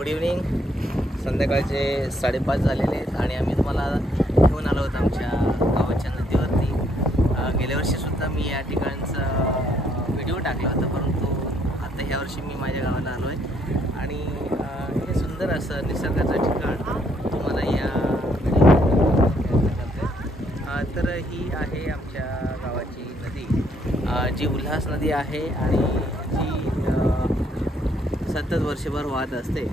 Good evening. संध्याकाळचे 5:30 झालेले आहेत आणि आम्ही तुम्हाला घेऊन आलो होतो आमच्या गावाच्या नदीवरती. गेल्या वर्षीसुद्धा मी या ठिकाणचा व्हिडिओ टाकला होता, परंतु आता ह्या वर्षी मी माझ्या गावाला आलो आहे आणि हे सुंदर असं निसर्गाचं ठिकाण तुम्हाला या तर ही आहे आमच्या गावाची नदी, जी उल्हास नदी आहे आणि जी सतत वर्षभर वाहत असते.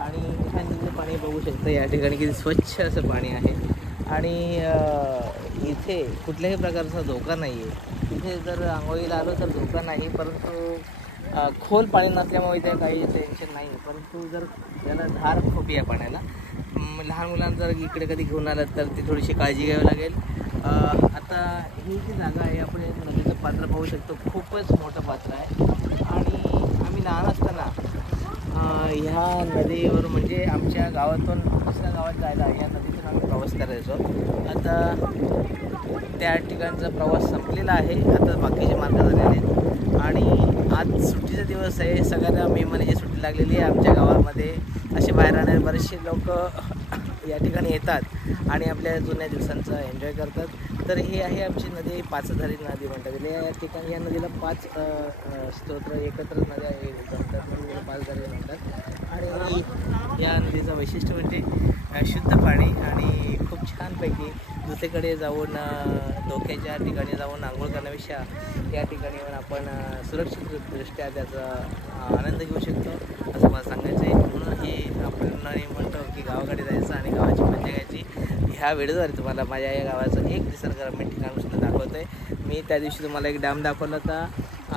आणि ह्या नदीचं पाणी बघू शकता या ठिकाणी किती स्वच्छ असं पाणी आहे आणि इथे कुठल्याही प्रकारचा धोका नाही आहे. इथे जर आंघोळीला आलो तर धोका नाही, परंतु खोल पाणी नसल्यामुळे इथे काही टेन्शन नाही. परंतु जर त्याला धार खूप या पाण्याला, लहान मुलांना जर इकडे कधी घेऊन आलं तर ती थोडीशी काळजी घ्यावी लागेल. आता ही जी जागा आहे, आपण नदीचं पात्र पाहू शकतो, खूपच मोठं पात्र आहे. आणि आम्ही लहान असताना ह्या नदीवर म्हणजे आमच्या गावातून दुसऱ्या गावात जायला या नदीतून आम्ही प्रवास करायचो. आता त्या ठिकाणचा प्रवास संपलेला आहे, आता बाकीचे मार्ग झालेले आहेत. आणि आज सुट्टीचा दिवस आहे, सगळ्यांना मे महिन्याची सुट्टी लागलेली आहे. आमच्या गावामध्ये असे बाहेर राहणारे बरेचसे लोक या ठिकाणी येतात आणि आपल्या जुन्या दिवसांचा एन्जॉय करतात. तर ही आहे आमची नदी, पाचधारी नदी म्हणतात. या ठिकाणी या नदीला 5 स्तोत्र एकत्र नद्या जमतात म्हणून पाचधारी म्हणतात. आणि या नदीचं वैशिष्ट्य म्हणजे शुद्ध पाणी आणि खूप छानपैकी दुसरीकडे जाऊन धोक्याच्या ठिकाणी जाऊन आंघोळ करण्यापेक्षा या ठिकाणी येऊन आपण सुरक्षितदृष्ट्या त्याचा आनंद घेऊ शकतो असं मला सांगायचं आहे. म्हणून हे आपण म्हणतो की गावाकडे जायचं आणि गावाची मजा घ्यायची. ह्या व्हिडिओद्वारे तुम्हाला माझ्या या गावाचं एक निसर्गरम्य ठिकाणसुद्धा दाखवतो आहे. मी त्या दिवशी तुम्हाला एक डॅम दाखवला होता.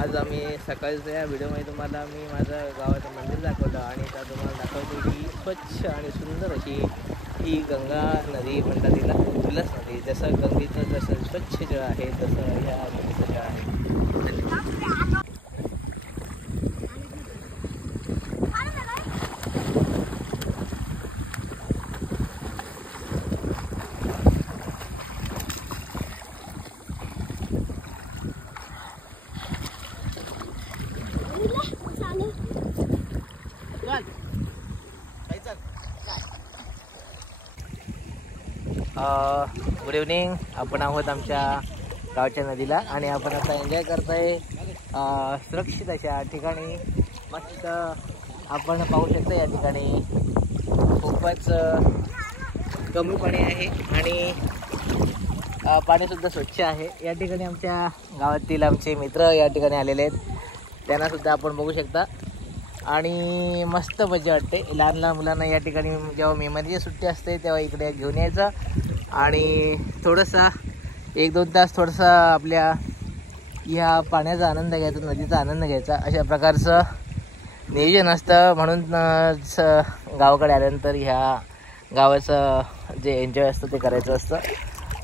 आज आम्ही सकाळच्या या व्हिडिओमध्ये तुम्हाला मी माझं गावाचं मंदिर दाखवलं आणि त्या तुम्हाला दाखवतो की स्वच्छ आणि सुंदर अशी ही गंगा नदी म्हणतात तिला, उल्हास नदी. जसं गंगेचं जसं स्वच्छ जळ आहे तसं ह्या नदीचं जळ आहे. Good evening. आपण आहोत आमच्या गावच्या नदीला आणि आपण आता एन्जॉय करतोय सुरक्षित अशा ठिकाणी. मस्त आपण पाहू शकतो या ठिकाणी खूपच कमी पाणी आहे आणि पाणीसुद्धा स्वच्छ आहे. या ठिकाणी आमच्या गावातील आमचे मित्र या ठिकाणी आलेले आहेत, त्यांनासुद्धा आपण बघू शकता आणि मस्त मजा वाटते. लहान लहान मुलांना या ठिकाणी जेव्हा मे महिन्याची सुट्टी असते तेव्हा इकडे घेऊन यायचं आणि थोडंसं 1-2 तास थोडंसं आपल्या ह्या पाण्याचा आनंद घ्यायचा, नदीचा आनंद घ्यायचा. अशा प्रकारचं नियोजन असतं. म्हणून गावाकडे आल्यानंतर ह्या गावाचं जे एन्जॉय असतं ते करायचं असतं.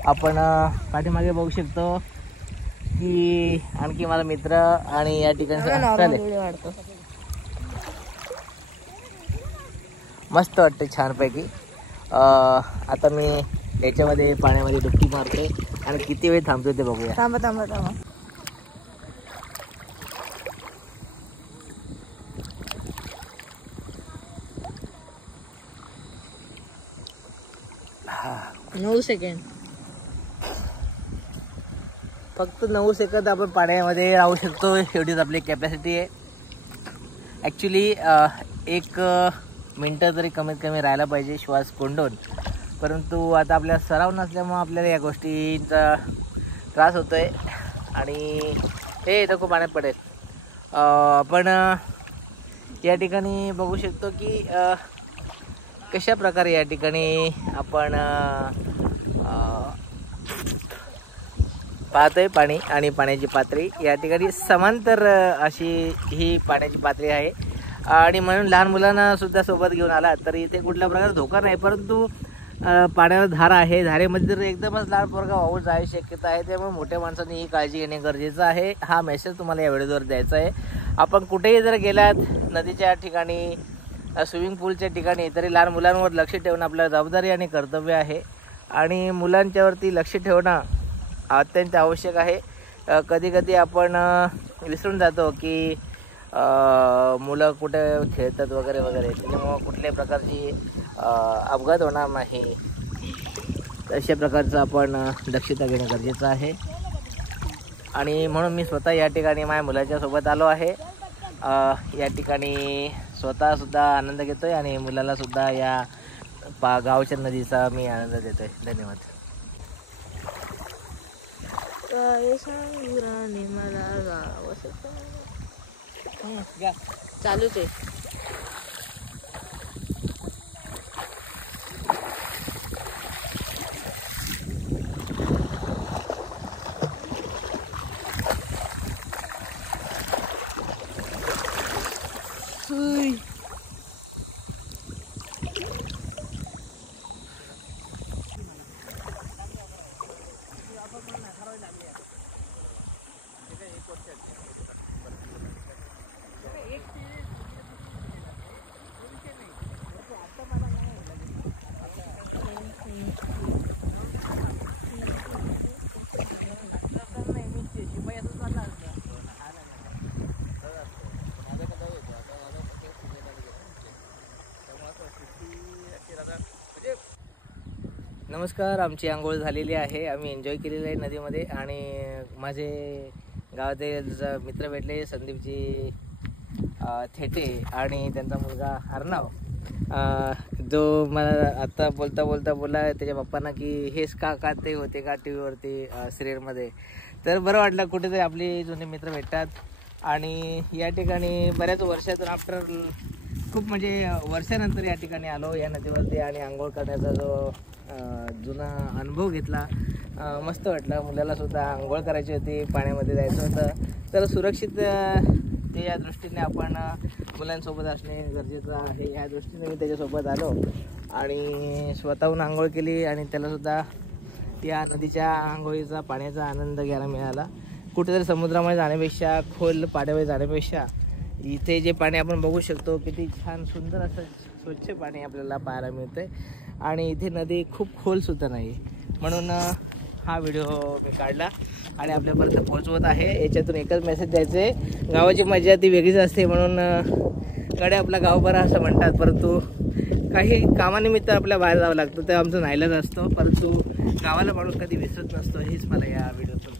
आपण पाठीमागे बघू शकतो की आणखी माझा मित्र आणि या ठिकाणी मस्त वाटते छानपैकी. आता मी याच्यामध्ये पाण्यामध्ये डुबकी मारतोय आणि किती वेळ थांबतोय ते बघूया. थांबा थांबा थांबा. हा, 9 सेकंड. फक्त 9 सेकंद आपण पाण्यामध्ये राहू शकतो, एवढीच आपली कॅपॅसिटी आहे. ॲक्च्युली 1 मिनटं तरी कमीत कमी राहायला पाहिजे श्वास कोंडून. परंतु आता आपल्याला सराव नसल्यामुळं आपल्याला या गोष्टींचा त्रास होतो आहे आणि हे नको पाण्यात पडेल. आपण या ठिकाणी बघू शकतो की कशा प्रकारे या ठिकाणी आपण पाहतोय पाणी आणि पाण्याची पातळी या ठिकाणी समांतर अशी ही पाण्याची पातळी आहे. आणि म्हणून लहान मुलांना सुद्धा सोबत घेऊन आला तर इथे कुठल्या प्रकारचा धोका नाही, परंतु पाण्यावर धार आहे. धारेमध्ये जर एकदमच लहान पोरगा वाहून जायची शक्यता आहे, त्यामुळे मोठ्या माणसांनी ही काळजी घेणे गरजेचं आहे. हा मेसेज तुम्हाला या व्हिडिओवर द्यायचा आहे. आपण कुठेही जर गेलात नदीच्या ठिकाणी, स्विमिंग पूलच्या ठिकाणी, तरी लहान मुलांवर लक्ष ठेवणं आपल्या जबाबदारी आणि कर्तव्य आहे आणि मुलांच्यावरती लक्ष ठेवणं अत्यंत आवश्यक आहे. कधी कधी आपण विसरून जातो की मुलं कुठे खेळतात वगैरे वगैरे, त्याच्यामुळं कुठल्याही प्रकारची अपघात होणार नाही अशा प्रकारचं आपण दक्षता घेणं गरजेचं आहे. आणि म्हणून मी स्वतः या ठिकाणी माझ्या मुलाच्या सोबत आलो आहे. या ठिकाणी स्वतःसुद्धा आनंद घेतो आहे आणि मुलालासुद्धा या गावच्या नदीचा मी आनंद देतो आहे. धन्यवाद. चालूच आहे. नमस्कार. आमची आंघोळ झालेली आहे. आम्ही एन्जॉय केलेलं आहे नदीमध्ये. आणि माझे गावातील मित्र भेटले, संदीपजी थेटे आणि त्यांचा मुलगा अर्णव, जो मला आत्ता बोलता बोलता बोलला त्याच्या पप्पांना की हेच का ते होते का टी व्हीवरती सिरियलमध्ये. तर बरं वाटलं, कुठेतरी आपले जुने मित्र भेटतात. आणि या ठिकाणी बऱ्याच वर्षातून आफ्टर खूप म्हणजे वर्षानंतर या ठिकाणी आलो या नदीवरती आणि आंघोळ करण्याचा जो जुना अनुभव घेतला. मस्त वाटलं. मुलालासुद्धा आंघोळ करायची होती, पाण्यामध्ये जायचं होतं, तर सुरक्षित ते या दृष्टीने आपण मुलांसोबत असणे गरजेचं आहे. या दृष्टीने मी त्याच्यासोबत आलो आणि स्वतःहून आंघोळ केली आणि त्यालासुद्धा या नदीच्या आंघोळीचा पाण्याचा आनंद घ्यायला मिळाला. कुठेतरी समुद्रामध्ये जाण्यापेक्षा, खोल पाण्यामध्ये जाण्यापेक्षा इथे जे पाणी आपण बघू शकतो, किती छान सुंदर असं स्वच्छ पाणी आपल्याला पाहायला मिळतं. आणि इथे नदी खूप खोलसुद्धा नाही, म्हणून हा व्हिडिओ मी काढला आणि आपल्यापर्यंत पोहोचवत आहे. याच्यातून एकच मेसेज द्यायचं आहे, गावाची मजा ती वेगळीच असते. म्हणून कडे आपला गाव बरा असं म्हणतात, परंतु काही कामानिमित्त आपल्या बाहेर जावं लागतं, ते आमचं नाईलाज असतो. परंतु गावाला माणूस कधी विसरत नसतो, हेच मला या व्हिडिओतून